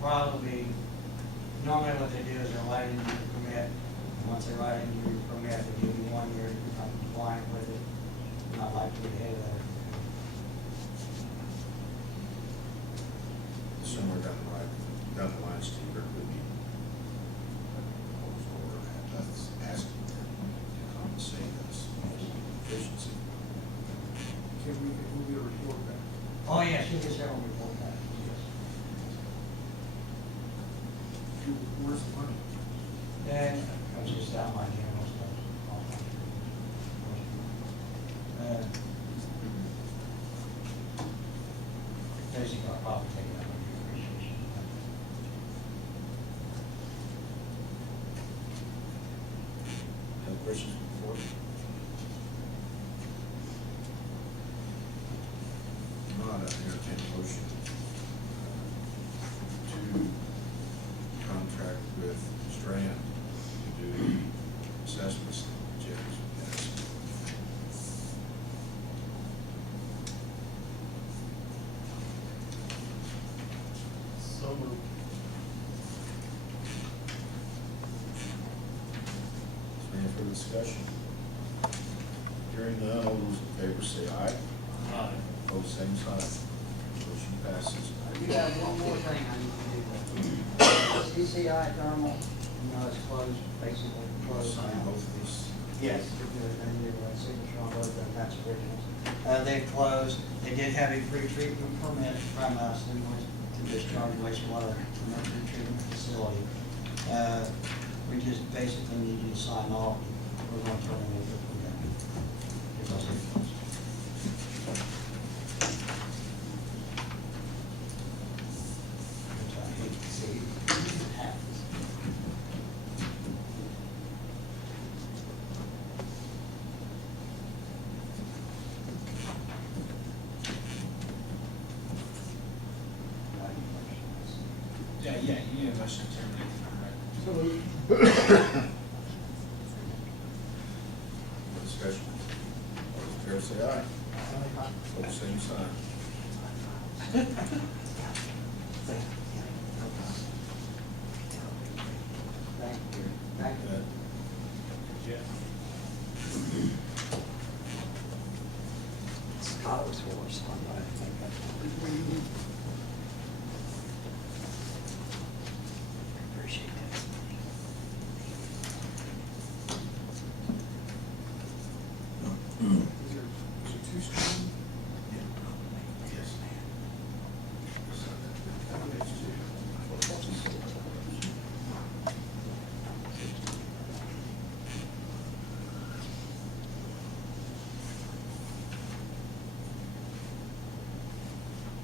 probably, normally what they do is they write into your permit. And once they write into your permit, they give you 1 year to become compliant with it. Not like to get ahead of that. Somewhere down the line, Steve, there could be a proposal or that's asking them to compensate us for efficiency. Can we get a report back? Oh, yes, you get several report back. Yes. Where's the money? Then comes just down my general stuff. Basically, I'll probably take it up on your appreciation. Any questions before? Not, I entertain a motion to contract with Strand to do the assessments that Jeff has asked. So moved. Is there any further discussion? Hearing none, all those in favor say aye. Aye. Opposed, same sign. Motion passes. I do have one more thing I need to do. CCI thermal, you know, it's closed, basically closed. Sign now. both of these. Yes, they need a signature on both of them, that's originals. They closed, they did have a pre-treatment permit from us, and was to discharge wastewater from that pre-treatment facility. We just basically need you to sign off, we're going to terminate it from there. Because they're closed. Which I hate to see it happens. Yeah, you need a motion to terminate the contract. So moved. No discussion. All those in favor say aye. Opposed, same sign. Thank you. Thank you. Scott was forced on that, I think that's. Appreciate that. Is there two streams? Yes. Page 2.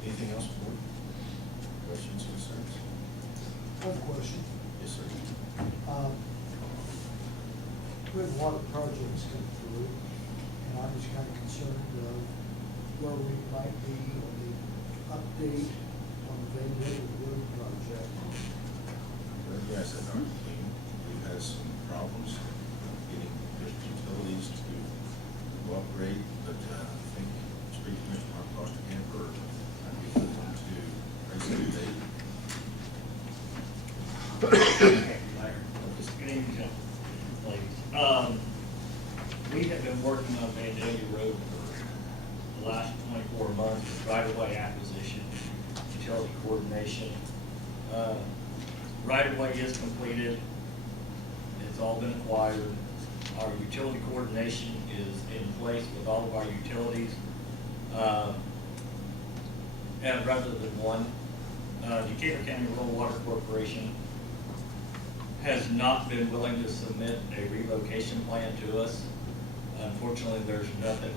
Anything else, board? Questions, concerns? I have a question. Yes, sir. We have a lot of projects come through, and I'm just kind of concerned of where we might be on the update on the Vandalia Road project. Well, yes, at our team, we've had some problems getting the utilities to cooperate, but I think Street Commissioner Mark Foster Camper, I'd be willing to raise the date. Good evening, gentlemen, ladies. We have been working on Vandalia Road for the last 24 months, with right-of-way acquisition, utility coordination. Right-of-way is completed. It's all been acquired. Our utility coordination is in place with all of our utilities. And rather than one, Decatur County Rural Water Corporation has not been willing to submit a relocation plan to us. Unfortunately, there's nothing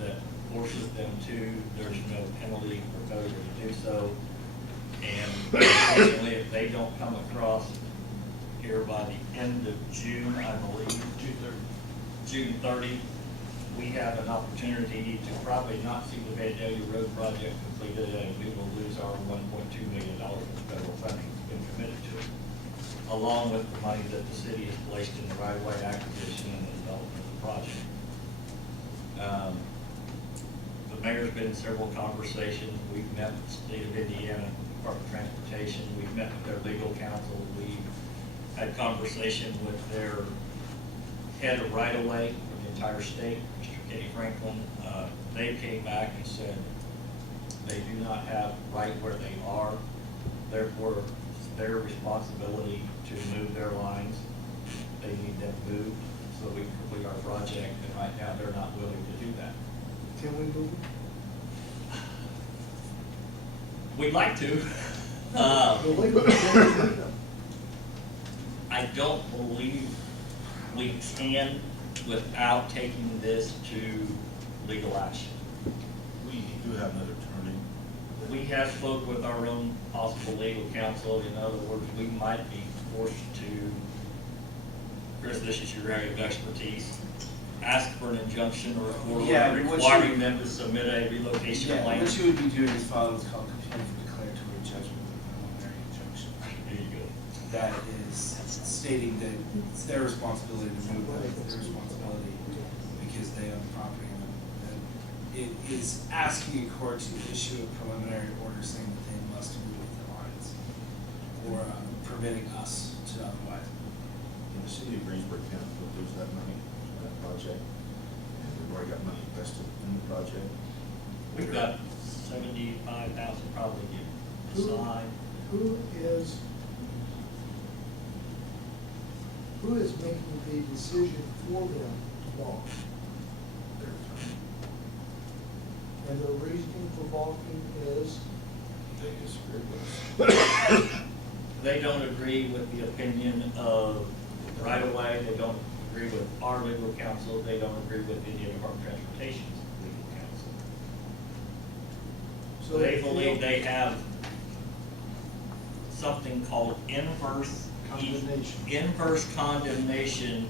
that forces them to. There's no penalty for failure to do so. And unfortunately, if they don't come across here by the end of June, I believe, June 30, we have an opportunity to probably not see the Vandalia Road project completed, and we will lose our $1.2 million in federal funding that's been committed to it, along with the money that the city has placed in the right-of-way acquisition and the development of the project. The mayor's been in several conversations. We've met with the state of Indiana Department of Transportation. We've met with their legal counsel. We had conversation with their head of right-of-way for the entire state, Mr. Kenny Franklin. They came back and said they do not have right where they are. Therefore, it's their responsibility to move their lines. They need them moved so we can complete our project, and right now, they're not willing to do that. Can we move it? We'd like to. The legal, can we move them? I don't believe we can without taking this to legal action. We do have another attorney. We have spoke with our own possible legal counsel. In other words, we might be forced to, Chris, this is your area of expertise, ask for an injunction or a court Yeah, order what requiring you- them to submit a relocation Yeah, plan. what you would be doing is filing what's called complaint for declaratory judgment of preliminary injunction. There you go. That is stating that it's their responsibility to move it, it's their responsibility because they own the property. And it is asking a court to issue a preliminary order saying that they must move the lines or permitting us to otherwise. In the city of Greensburg County, will lose that money for that project. And we've already got money invested in the project. We've got 75,000 probably assigned. Who is making the decision for them to balk? Their attorney. And the reasoning for balking is, They disagree with us. They don't agree with the opinion of right away. They don't agree with our legal counsel. They don't agree with Indiana Department of Transportation's legal counsel. so. They believe they have something called inverse Condemnation. Inverse condemnation.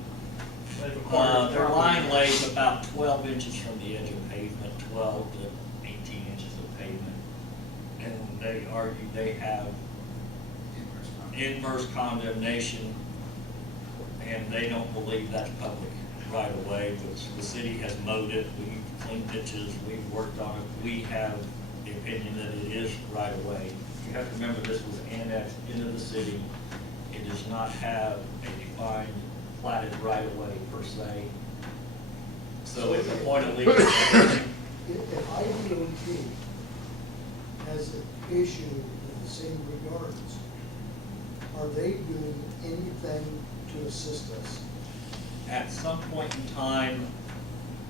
They've acquired Their property. line lays about 12 inches from the edge of pavement, 12 to 18 inches of pavement. And they argue they have inverse condemnation, and they don't believe that's public right of way, which the city has mowed it, we've cleaned ditches, we've worked on it. We have the opinion that it is right of way. You have to remember, this was annexed into the city. It does not have a defined platted right of way per se. So it's a point of legal. If IDOT has an issue in the same regards, are they doing anything to assist us? At some point in time,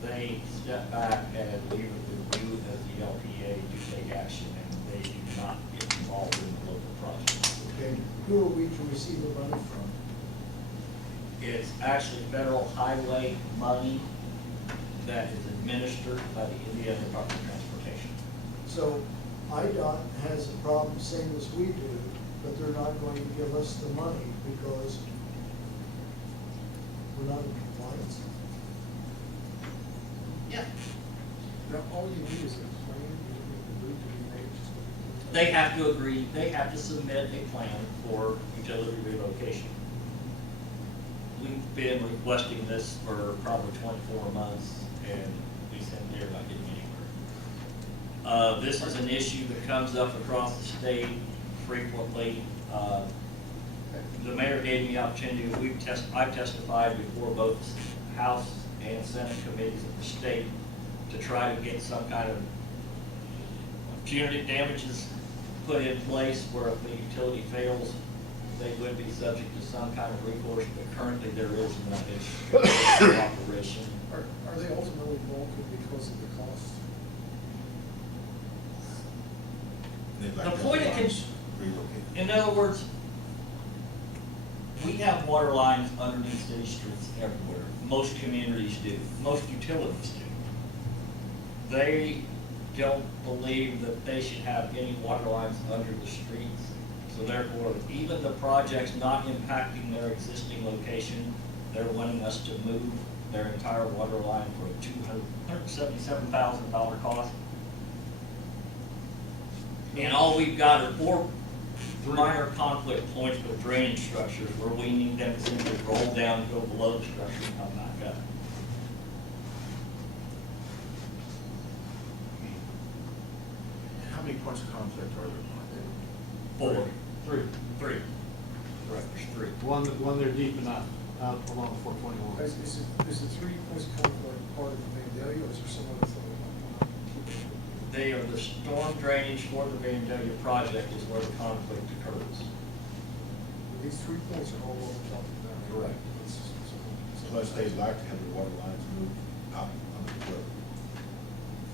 they step back and leave it to you as the LPA to take action, and they do not get involved in the local project. Okay, who are we to receive the money from? It's actually federal highway money that is administered by the Indiana Department of Transportation. So IDOT has a problem, same as we do, but they're not going to give us the money because we're not in compliance. Yeah. Now, all you need is a plan, you need to be made, just. They have to agree, they have to submit a plan for utility relocation. We've been requesting this for probably 24 months, and we simply are not getting anywhere. This is an issue that comes up across the state frequently. The mayor gave me the opportunity, I've testified before both House and Senate committees of the state to try to get some kind of punitive damages put in place where if the utility fails, they would be subject to some kind of recourse, but currently there is no operation. Are they ultimately balking because of the cost? They'd like The to have point it can- lines relocated. In other words, we have water lines underneath city streets everywhere. Most communities do, most utilities do. They don't believe that they should have any water lines under the streets. So therefore, even the projects not impacting their existing location, they're wanting us to move their entire water line for a $277,000 cost. And all we've got are 4 minor conflict points with drainage structures where we need them to simply roll down, go below the structure and come back up. How many points of conflict are there? 4. Three. 3. Correct, there's 3. One they're deep enough out along 421. Is the 3 points of conflict part of the Vandalia, or is there some other thing? They are the storm drainage for the Vandalia project is where the conflict occurs. These 3 points are all over top of that. Correct. Plus, they'd like to have the water lines moved out on the road.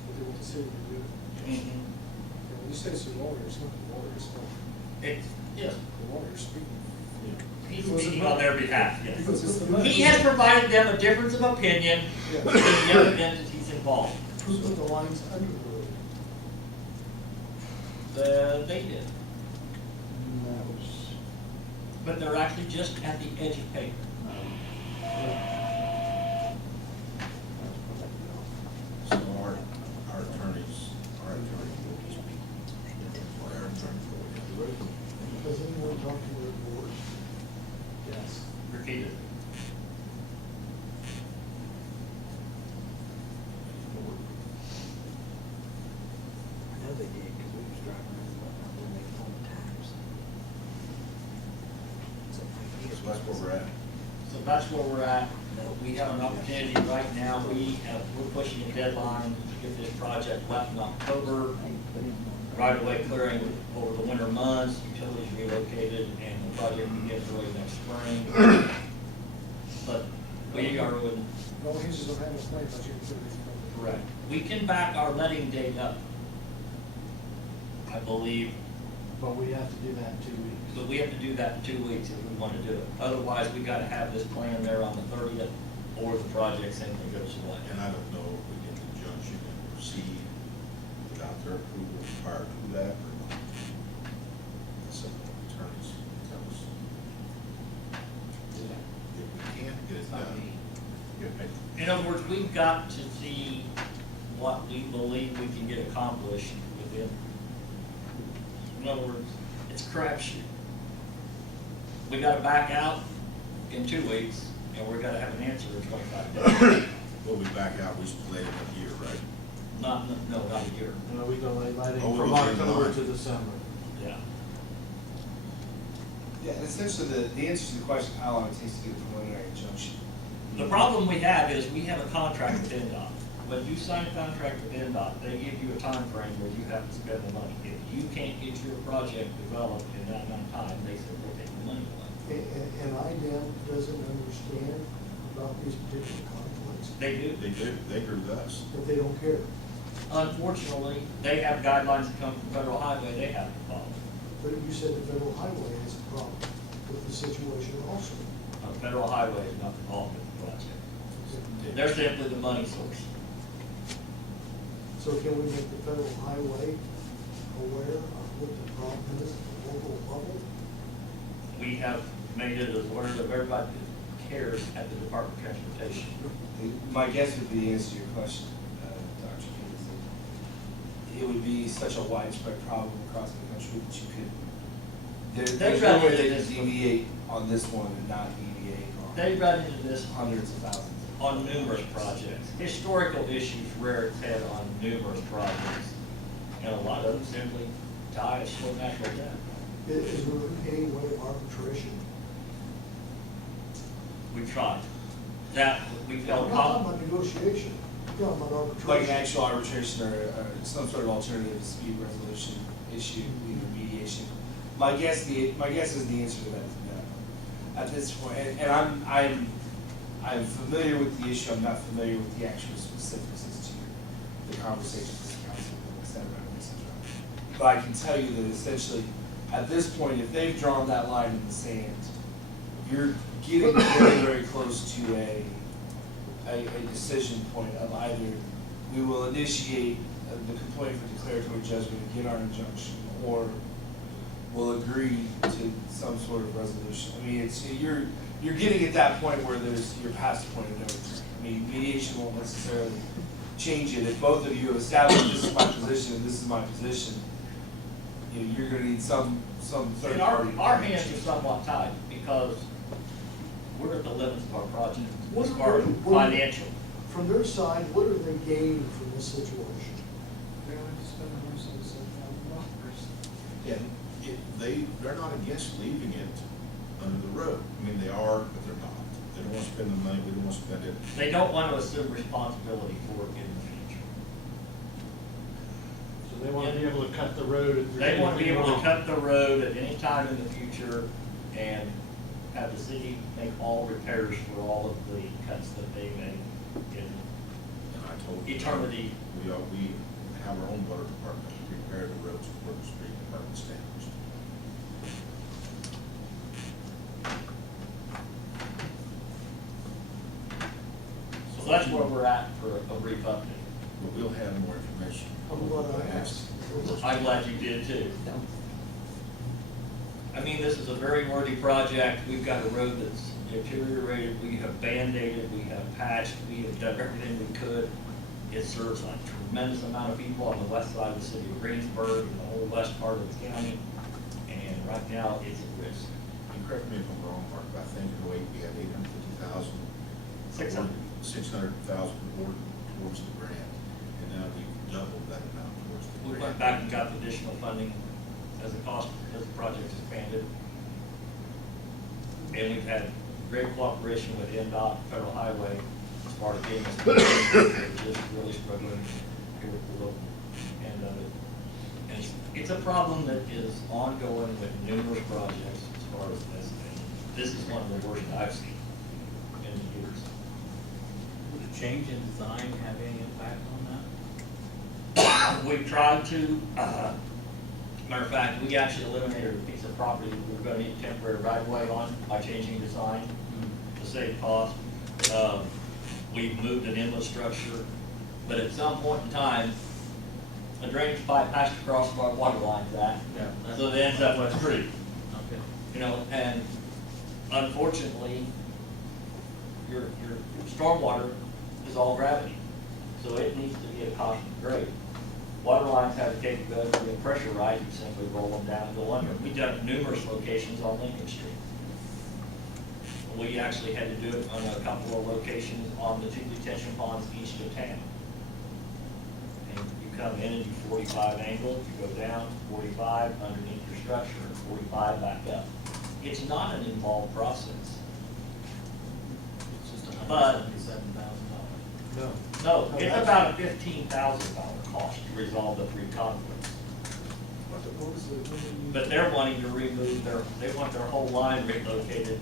But they want the city to do it. Mm-hmm. And when you say it's the lawyer, it's not the lawyer, it's not, Yes, the lawyer's speaking. he's speaking on their behalf, yes. Because it's the money. He has provided them a difference of opinion Yeah. with the other entities involved. Who put the lines under the road? They did, And that was, but they're actually just at the edge of paper. So our attorneys will be speaking. Or our attorney will be. has anyone talked to the board? Yes. Repeated. I know they did, because we was driving around, we were making all the times. So So that's where we're at. So that's where we're at. We have an opportunity right now. We're pushing a deadline to get this project left in October. Right away clearing over the winter months, utilities relocated, and the project begins early next spring. But we are in, It all hinges on having a plan, but you can put it. correct. We can back our letting date up, I believe, But we have to do that in 2 weeks. but we have to do that in 2 weeks if we want to do it. Otherwise, we gotta have this plan there on the 30th, or the project simply goes away. And I don't know if we get the injunction and proceed without their approval prior to that or not. That's something the attorneys tell us. If we can't get it done, get paid. In other words, we've got to see what we believe we can get accomplished within. In other words, it's a crapshoot. We gotta back out in 2 weeks, and we're gonna have an answer in 25 days. We'll be back out, we split it up here, right? Not a year. We delay lighting Oh, from we'll do October nine. to December. Yeah. Yeah, and essentially, the answer to the question, how long it takes to get a preliminary injunction. The problem we have is we have a contract with NDOT. When you sign a contract with NDOT, they give you a time frame where you have to spend the money. If you can't get your project developed in that amount of time, they say we'll take the money away. And IDEM doesn't understand about these particular conflicts, They do. They agree with us. but they don't care. Unfortunately, they have guidelines that come from federal highway they have to follow. But you said the federal highway has a problem with the situation also. Federal highway is not involved in the project. They're simply the money source. So can we make the federal highway aware of what the problem is at the local level? We have made it as aware of everybody that cares at the Department of Transportation. My guess would be the answer to your question, Dr. King, is that it would be such a widespread problem across the country that you could, there's no way they could deviate on this one and not deviate They on run into this hundreds of thousands. on numerous projects. Historical issues rear its head on numerous projects, and a lot of them simply die a slow natural death. Is there any way of arbitration? We tried. That, we I'm felt, not talking about negotiation, I'm talking about arbitration. Like an actual arbitration or some sort of alternative dispute resolution issue, mediation. My guess is the answer to that is no. At this point, and I'm familiar with the issue, I'm not familiar with the actual specifics as to the conversations with the council, et cetera, et cetera. But I can tell you that essentially, at this point, if they've drawn that line in the sand, you're getting very, very close to a decision point of either we will initiate the complaint for declaratory judgment and get our injunction, or we'll agree to some sort of resolution. I mean, you're getting at that point where you're past the point of no return. I mean, mediation won't necessarily change it. If both of you have established this is my position and this is my position, you're gonna need some third and party. our hands are somewhat tied, because we're at the limits of our project, as far as What- financial. From their side, what are they gaining from this situation? They only have to spend $177,000. And they're not against leaving it under the road. I mean, they are, but they're not. They don't want to spend the money, we don't want to spend it. They don't want to assume responsibility for it in the future. So they wanna be able to cut the road if there's They want to be anything able to wrong. cut the road at any time in the future and have the city make all repairs for all of the cuts that they make in And I told them, eternity. we have our own water department repair the roads according to street department standards. So that's where we're at for a brief update. But we'll have more information. I'm glad I I asked. I'm glad you did too. I mean, this is a very worthy project. We've got a road that's deteriorated, we have band-aided, we have patched, we have done everything we could. It serves a tremendous amount of people on the west side of the city of Greensburg and the whole west part of the county. And right now, it's at risk. And correct me if I'm wrong, Mark, but I think in '08 we had 850,000. 600. 600,000 towards the grant, and now we've doubled that amount towards the We grant. went back and got additional funding as the cost, as the project expanded. And we've had great cooperation with NDOT, Federal Highway, as far as getting us, just really struggling here with the local end of it. And it's a problem that is ongoing with numerous projects as far as this. And this is one of the worst I've seen in years. Would a change in design have any impact on that? We've tried to, matter of fact, we actually eliminated a piece of property that we were gonna need temporary right of way on by changing design to save cost. We've moved an inlet structure, but at some point in time, a drainage pipe has to cross where our water line's at. Yeah. So it ends up with a creek, Okay. you know, and unfortunately, your stormwater is all gravity. So it needs to be a constant grade. Water lines have the capability of being pressurized, you simply roll them down and go under. We've done it at numerous locations on Lincoln Street. We actually had to do it on a couple of locations on the two detention ponds east of town. And you come in and do 45 angle, you go down 45 underneath your structure, and 45 back up. It's not an involved process. It's just But- $177,000. No. No, it's about a $15,000 cost to resolve the three conflicts. What was the? But they're wanting to remove they want their whole line relocated,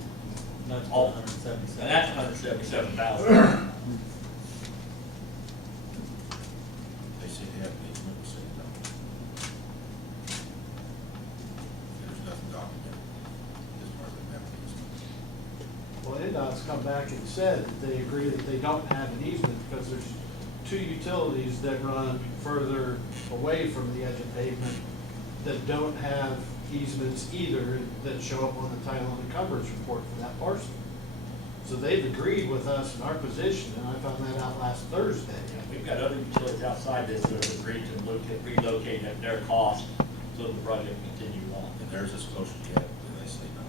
That's All- $177,000. and that's $177,000. They say they have an easement, we say no. There's nothing documented as far as they have an easement. Well, NDOT's come back and said that they agree that they don't have an easement because there's two utilities that run further away from the edge of pavement that don't have easements either that show up on the title and encumbrance report for that parcel. So they've agreed with us in our position, and I found that out last Thursday. We've got other utilities outside this that have agreed to relocate at their cost so the project can continue on. And theirs is closer yet, and they say no.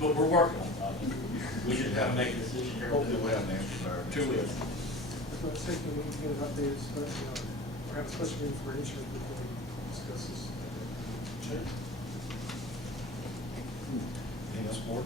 But we're working on it. We just have to make a decision here. Hopefully we'll have an answer by our next 2 weeks. meeting. That's what I think we need to get an updated, or have a special meeting for insurance before we discuss this. Sure. Anything else, board?